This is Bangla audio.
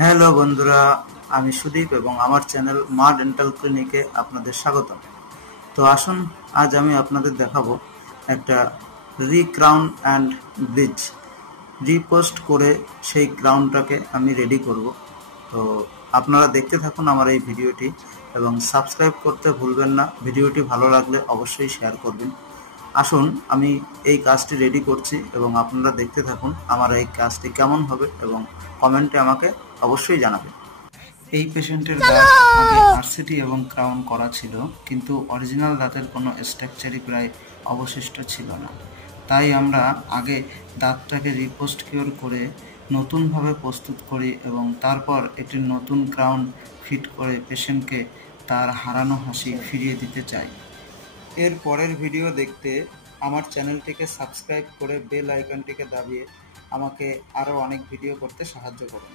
হ্যালো বন্ধুরা, আমি সুদীপ এবং আমার চ্যানেল মা ডেন্টাল ক্লিনিকে আপনাদের স্বাগতম। তো আসুন, আজ আমি আপনাদের দেখাবো একটা রিক্রাউন অ্যান্ড ব্লিচ। রিপোস্ট করে সেই ক্রাউনটাকে আমি রেডি করব। তো আপনারা দেখতে থাকুন আমার এই ভিডিওটি এবং সাবস্ক্রাইব করতে ভুলবেন না। ভিডিওটি ভালো লাগলে অবশ্যই শেয়ার করবেন। আসুন, আমি এই কাজটি রেডি করছি এবং আপনারা দেখতে থাকুন আমার এই কাজটি কেমন হবে এবং কমেন্টে আমাকে অবশ্যই জানাবেন। এই পেশেন্টের দাঁত আগে আরসিটি এবং ক্রাউন করা ছিল, কিন্তু অরিজিনাল দাঁতের কোনো স্ট্রাকচারই প্রায় অবশিষ্ট ছিল না। তাই আমরা আগে দাঁতটাকে রিপোস্ট কিওর করে নতুনভাবে প্রস্তুত করি এবং তারপর একটি নতুন ক্রাউন ফিট করে পেশেন্টকে তার হারানো হাসি ফিরিয়ে দিতে চাই। এর পরের ভিডিও দেখতে আমার চ্যানেলটিকে সাবস্ক্রাইব করে বেল আইকনটিকে দাবিয়ে আমাকে আরও অনেক ভিডিও করতে সাহায্য করুন।